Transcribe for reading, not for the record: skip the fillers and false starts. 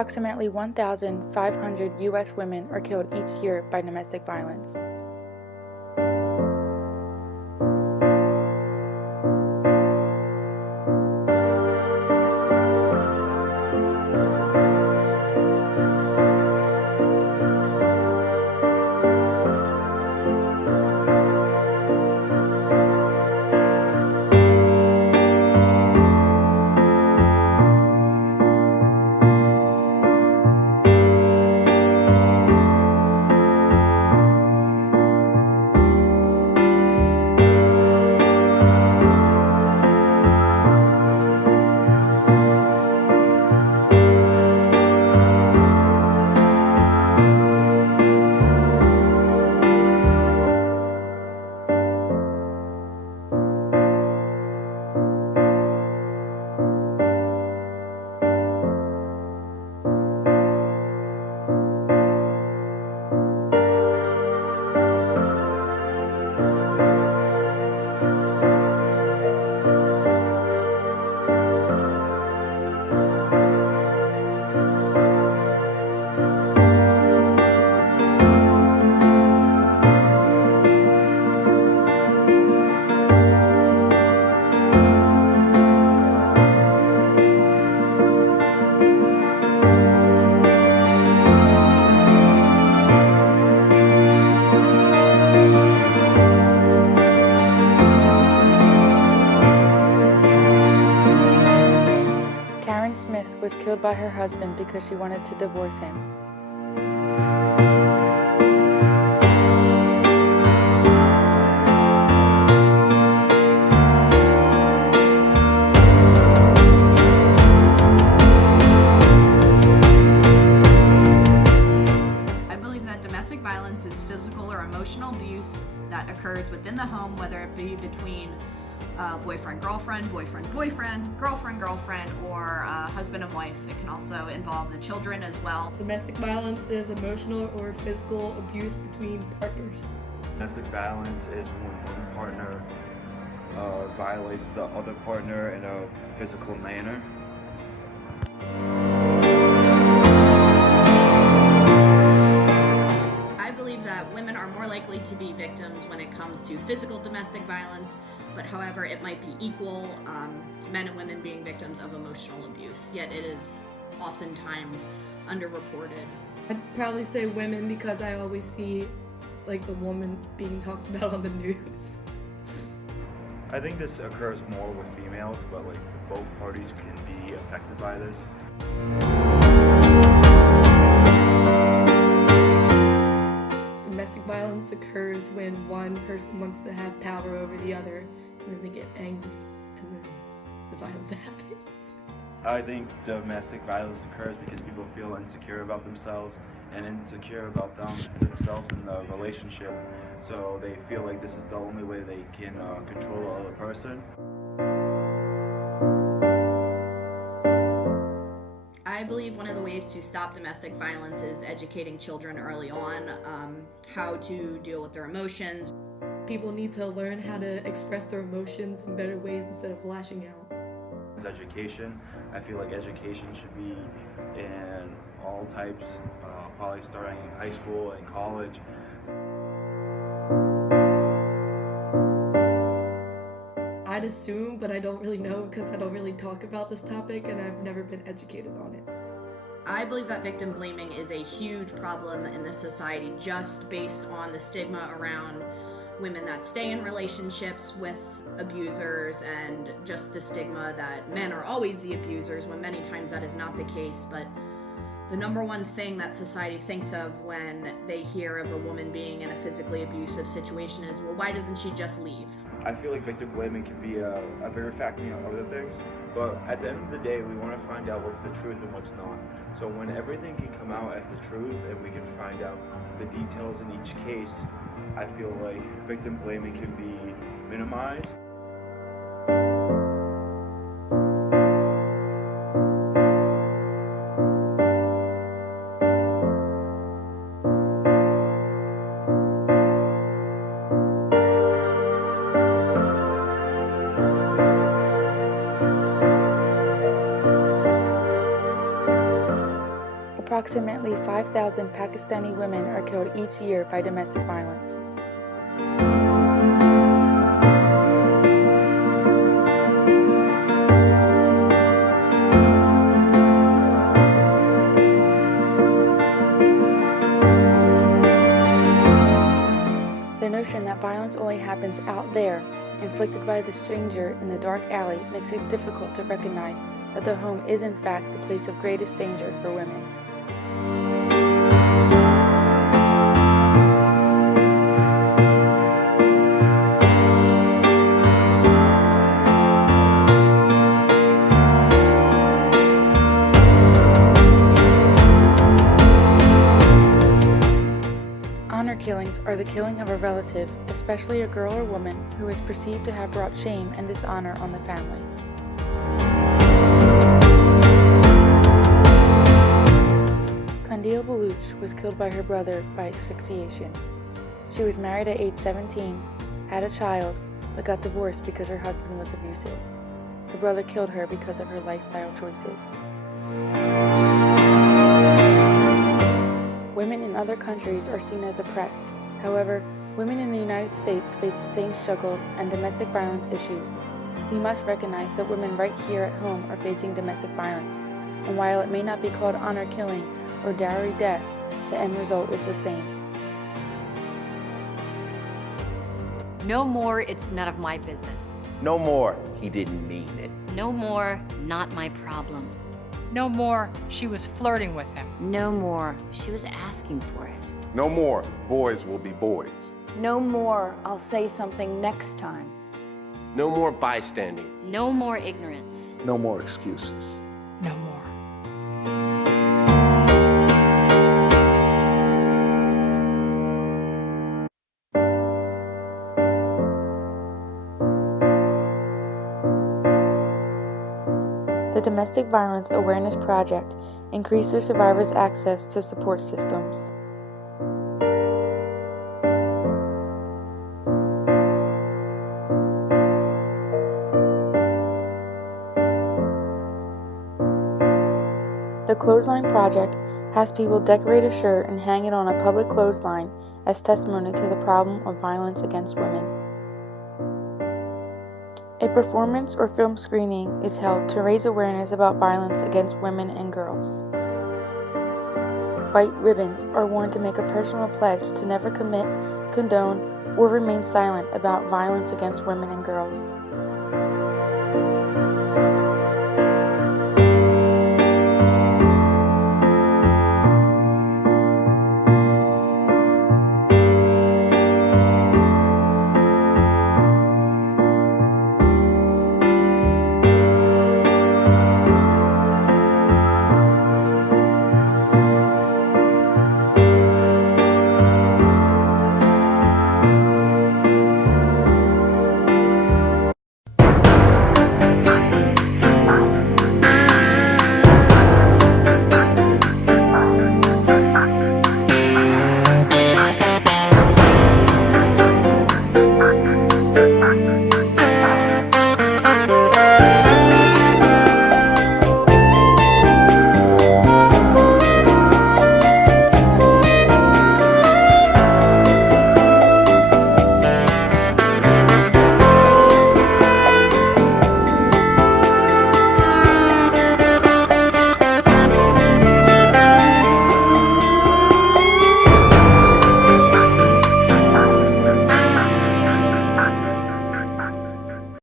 Approximately 1,500 U.S. women are killed each year by domestic violence. Smith was killed by her husband because she wanted to divorce him. I believe that domestic violence is physical or emotional abuse that occurs within the home, whether it be between boyfriend-girlfriend, boyfriend-boyfriend, girlfriend-girlfriend, or husband and wife. It can also involve the children as well. Domestic violence is emotional or physical abuse between partners. Domestic violence is when one partner violates the other partner in a physical manner. I believe that women are more likely to be victims when it comes to physical domestic violence, but however, it might be equal, men and women being victims of emotional abuse, yet it is oftentimes underreported. I'd probably say women because I always see like the woman being talked about on the news. I think this occurs more with females, but like both parties can be affected by this. Domestic violence occurs when one person wants to have power over the other, and then they get angry, and then the violence happens. I think domestic violence occurs because people feel insecure about themselves and insecure about themselves in the relationship, so they feel like this is the only way they can control the other person. I believe one of the ways to stop domestic violence is educating children early on how to deal with their emotions. People need to learn how to express their emotions in better ways instead of lashing out. Education. I feel like education should be in all types, probably starting in high school and college. I'd assume, but I don't really know because I don't really talk about this topic and I've never been educated on it. I believe that victim blaming is a huge problem in this society just based on the stigma around women that stay in relationships with abusers and just the stigma that men are always the abusers when many times that is not the case. But the number one thing that society thinks of when they hear of a woman being in a physically abusive situation is, well, why doesn't she just leave? I feel like victim blaming can be a bigger factor than other things, but at the end of the day, we want to find out what's the truth and what's not. So when everything can come out as the truth and we can find out the details in each case, I feel like victim blaming can be minimized. Approximately 5,000 Pakistani women are killed each year by domestic violence. The notion that violence only happens out there, inflicted by the stranger in the dark alley, makes it difficult to recognize that the home is in fact the place of greatest danger for women. Honor killings are the killing of a relative, especially a girl or woman, who is perceived to have brought shame and dishonor on the family. Kandil Baluch was killed by her brother by asphyxiation. She was married at age 17, had a child, but got divorced because her husband was abusive. Her brother killed her because of her lifestyle choices. Women in other countries are seen as oppressed. However, women in the United States face the same struggles and domestic violence issues. We must recognize that women right here at home are facing domestic violence, and while it may not be called honor killing or dowry death, the end result is the same. No more, it's none of my business. No more, he didn't mean it. No more, not my problem. No more, she was flirting with him. No more, she was asking for it. No more, boys will be boys. No more, I'll say something next time. No more bystanding. No more ignorance. No more excuses. No more. The Domestic Violence Awareness Project increases survivors' access to support systems. The Clothesline Project has people decorate a shirt and hang it on a public clothesline as testimony to the problem of violence against women. A performance or film screening is held to raise awareness about violence against women and girls. White ribbons are worn to make a personal pledge to never commit, condone, or remain silent about violence against women and girls.